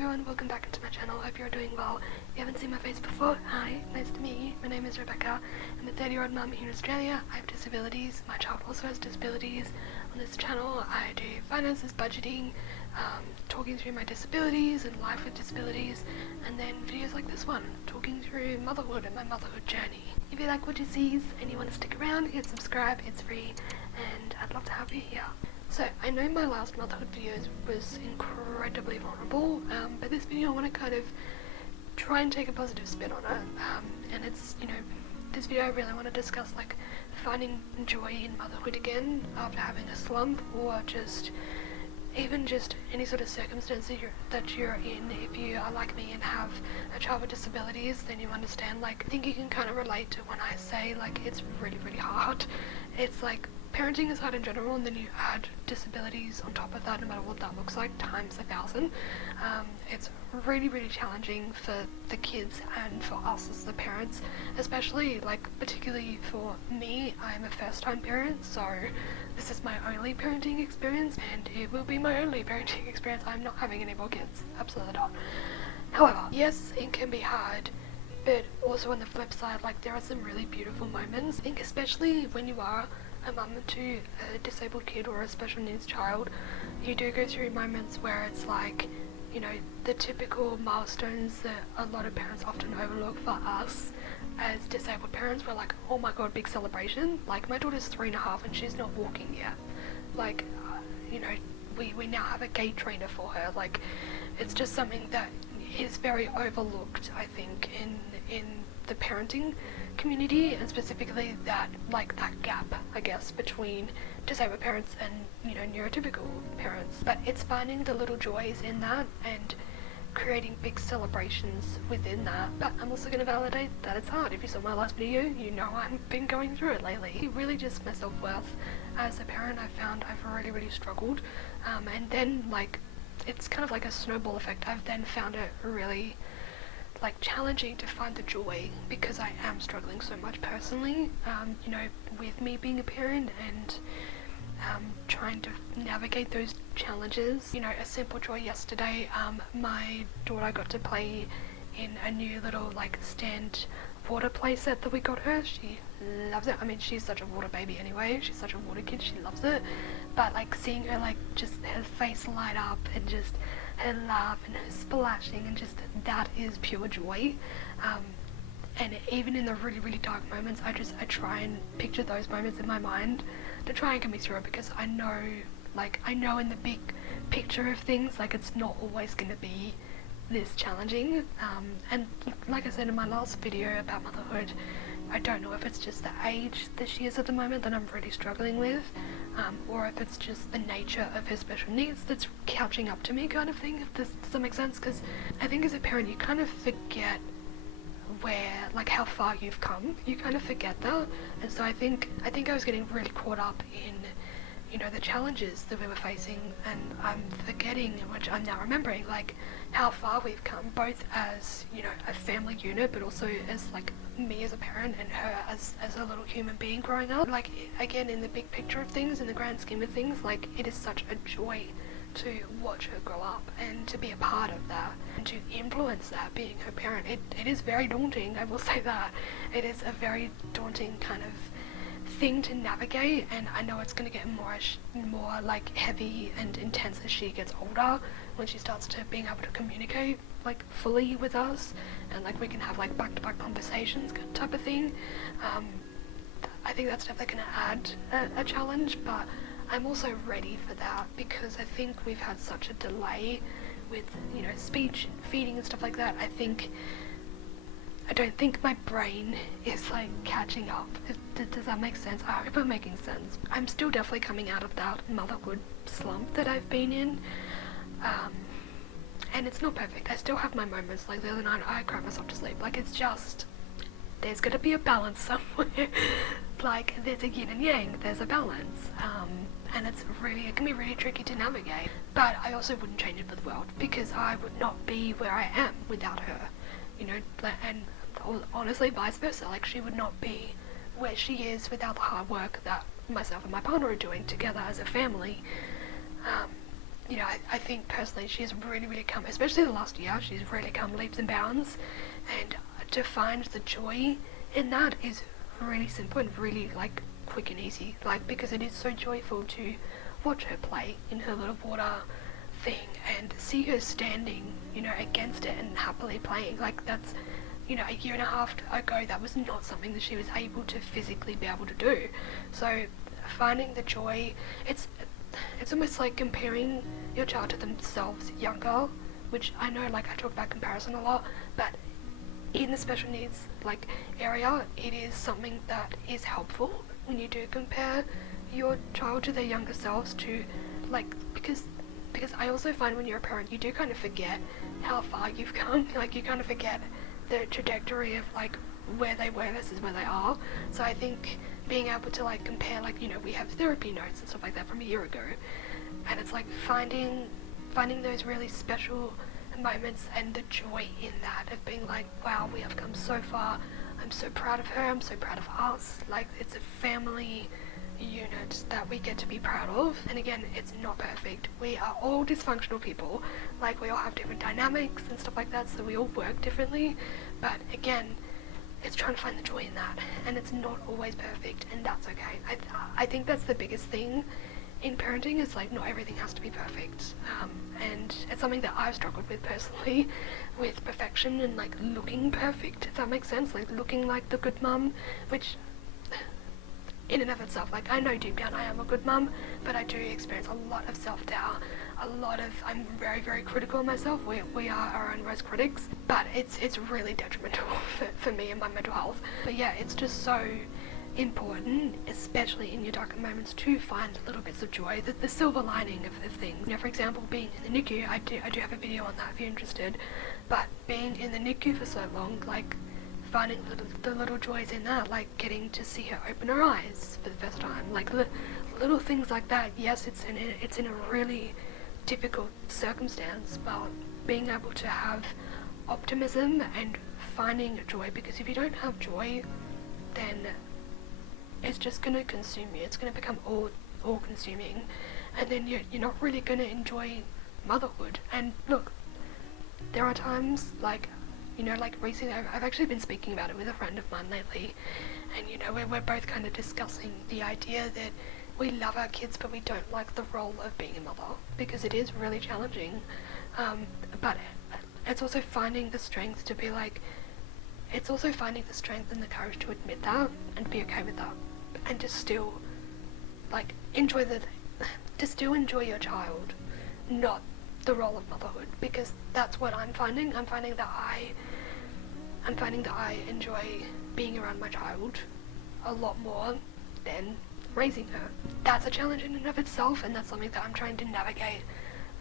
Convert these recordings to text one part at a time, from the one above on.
everyone, welcome back into my channel. Hope you're doing well. If you haven't seen my face before, hi, nice to meet you. My name is Rebecca. I'm a 30-year-old mum here in Australia. I have disabilities. My child also has disabilities. On this channel I do finances, budgeting, talking through my disabilities and life with disabilities, and then videos like this one, talking through motherhood and my motherhood journey. If you like what you see and you want to stick around, hit subscribe, it's free, and I'd love to have you here. So, I know my last motherhood video was incredibly vulnerable, but this video I want to kind of try and take a positive spin on it, and it's, this video I really want to discuss like finding joy in motherhood again after having a slump, or even just any sort of circumstance that you're in. If you are like me and have a child with disabilities, then you understand, like, I think you can kind of relate to when I say, like, it's really, really hard. It's like, parenting is hard in general, and then you add disabilities on top of that, no matter what that looks like, times 1,000. It's really, really challenging for the kids and for us as the parents, especially, like, particularly for me. I'm a first-time parent, so this is my only parenting experience, and it will be my only parenting experience. I'm not having any more kids, absolutely not. However, yes, it can be hard, but also on the flip side, like, there are some really beautiful moments. I think especially when you are a mum to a disabled kid or a special needs child, you do go through moments where it's like, the typical milestones that a lot of parents often overlook. For us as disabled parents, we're like, oh my god, big celebration. Like, my daughter's 3.5 and she's not walking yet. Like, we now have a gait trainer for her. Like, it's just something that is very overlooked, I think, in the parenting community, and specifically that gap, I guess, between disabled parents and neurotypical parents. But it's finding the little joys in that and creating big celebrations within that. But I'm also going to validate that it's hard. If you saw my last video, you know I've been going through it lately. Really just my self-worth as a parent, I found I've really, really struggled, and then, like, it's kind of like a snowball effect. I've then found it really, like, challenging to find the joy, because I am struggling so much personally, with me being a parent and trying to navigate those challenges. A simple joy yesterday, my daughter got to play in a new little, like, stand water play set that we got her. She loves it. I mean, she's such a water baby anyway. She's such a water kid. She loves it. But, like, seeing her, like, just her face light up and just her laugh and her splashing, and just that is pure joy. And even in the really, really dark moments, I try and picture those moments in my mind to try and get me through it, because I know in the big picture of things, like, it's not always going to be this challenging. And like I said in my last video about motherhood, I don't know if it's just the age that she is at the moment that I'm really struggling with, or if it's just the nature of her special needs that's catching up to me, kind of thing, if this does that make sense. Because I think as a parent you kind of forget how far you've come. You kind of forget that, and so I think I was getting really caught up in the challenges that we were facing, and I'm forgetting, which I'm now remembering, like, how far we've come, both as, a family unit, but also as, like, me as a parent and her as a little human being growing up. Like, again, in the big picture of things, in the grand scheme of things, like, it is such a joy to watch her grow up and to be a part of that and to influence that, being her parent. It is very daunting, I will say that. It is a very daunting kind of thing to navigate, and I know it's going to get more like heavy and intense as she gets older, when she starts to being able to communicate, like, fully with us, and, like, we can have, like, back-to-back conversations type of thing. I think that's definitely going to add a challenge, but I'm also ready for that, because I think we've had such a delay with speech and feeding and stuff like that. I don't think my brain is, like, catching up. Does that make sense? I hope I'm making sense. I'm still definitely coming out of that motherhood slump that I've been in, and it's not perfect. I still have my moments. Like, the other night I cried myself to sleep. Like, it's just, there's gotta be a balance somewhere. Like, there's a yin and yang, there's a balance, and it can be really tricky to navigate. But I also wouldn't change it for the world, because I would not be where I am without her, and honestly vice versa. Like, she would not be where she is without the hard work that myself and my partner are doing together as a family. know, I think personally she's really come, especially the last year, she's really come leaps and bounds, and to find the joy in that is really simple and really like quick and easy, like because it is so joyful to watch her play in her little water thing and see her standing, you know, against it and happily playing. Like that's, you know, a year and a half ago that was not something that she was able to physically be able to do. So finding the joy, it's almost like comparing your child to themselves younger, which I know like I talk about comparison a lot, but in the special needs like area, it is something that is helpful when you do compare your child to their younger selves, to like, because I also find when you're a parent you do kind of forget how far you've come. Like you kind of forget the trajectory of like where they were versus where they are. So I think being able to like compare, like, you know, we have therapy notes and stuff like that from a year ago, and it's like finding those really special moments and the joy in that of being like, wow, we have come so far, I'm so proud of her, I'm so proud of us. Like it's a family unit that we get to be proud of. And again, it's not perfect, we are all dysfunctional people, like we all have different dynamics and stuff like that, so we all work differently, but again, it's trying to find the joy in that, and it's not always perfect, and that's okay. I think that's the biggest thing in parenting, is like not everything has to be perfect, and it's something that I've struggled with personally, with perfection and like looking perfect, if that makes sense, like looking like the good mum, which in and of itself, like I know deep down I am a good mum, but I do experience a lot of self-doubt, I'm very critical of myself. We are our own worst critics, but it's really detrimental for me and my mental health. But yeah, it's just so important, especially in your darker moments, to find little bits of joy, the silver lining of things. You know, for example, being in the NICU, I do have a video on that if you're interested, but being in the NICU for so long, like finding the little joys in that, like getting to see her open her eyes for the first time, like little things like that. Yes, it's in a really difficult circumstance, but being able to have optimism and finding joy, because if you don't have joy, then it's just going to consume you, it's going to become all consuming, and then you're not really going to enjoy motherhood. And look, there are times, like, you know, like recently I've actually been speaking about it with a friend of mine lately, and you know, we're both kind of discussing the idea that we love our kids but we don't like the role of being a mother, because it is really challenging, but it's also finding the strength to be like, it's also finding the strength and the courage to admit that and be okay with that, and to still like enjoy your child, not the role of motherhood, because that's what I'm finding that I enjoy being around my child a lot more than raising her. That's a challenge in and of itself, and that's something that I'm trying to navigate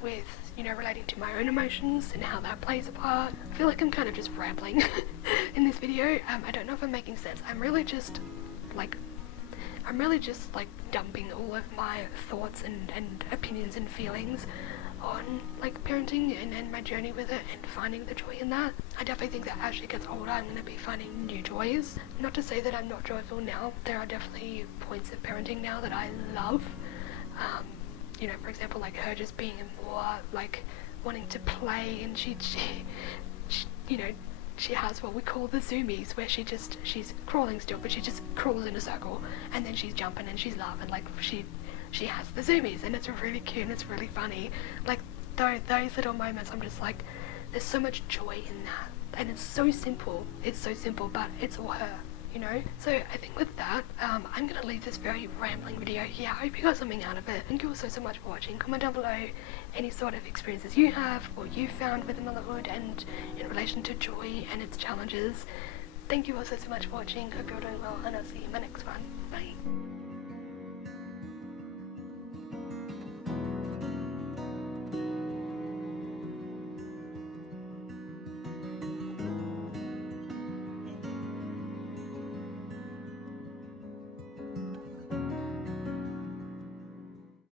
with, you know, relating to my own emotions and how that plays a part. I feel like I'm kind of just rambling in this video. I don't know if I'm making sense. I'm really just like dumping all of my thoughts and opinions and feelings on like parenting and my journey with it and finding the joy in that. I definitely think that as she gets older I'm going to be finding new joys. Not to say that I'm not joyful now, there are definitely points of parenting now that I love. You know, for example, like her just being more like wanting to play, and she you know, she has what we call the zoomies, where she's crawling still, but she just crawls in a circle, and then she's jumping and she's laughing, like she has the zoomies, and it's really cute and it's really funny. Like those little moments, I'm just like, there's so much joy in that, and it's so simple, but it's all her, you know. So I think with that, I'm gonna leave this very rambling video here. I hope you got something out of it. Thank you all so much for watching. Comment down below any sort of experiences you have or you found with motherhood and in relation to joy and its challenges. Thank you all so much for watching. Hope you're doing well, and I'll see you in my next one. Bye.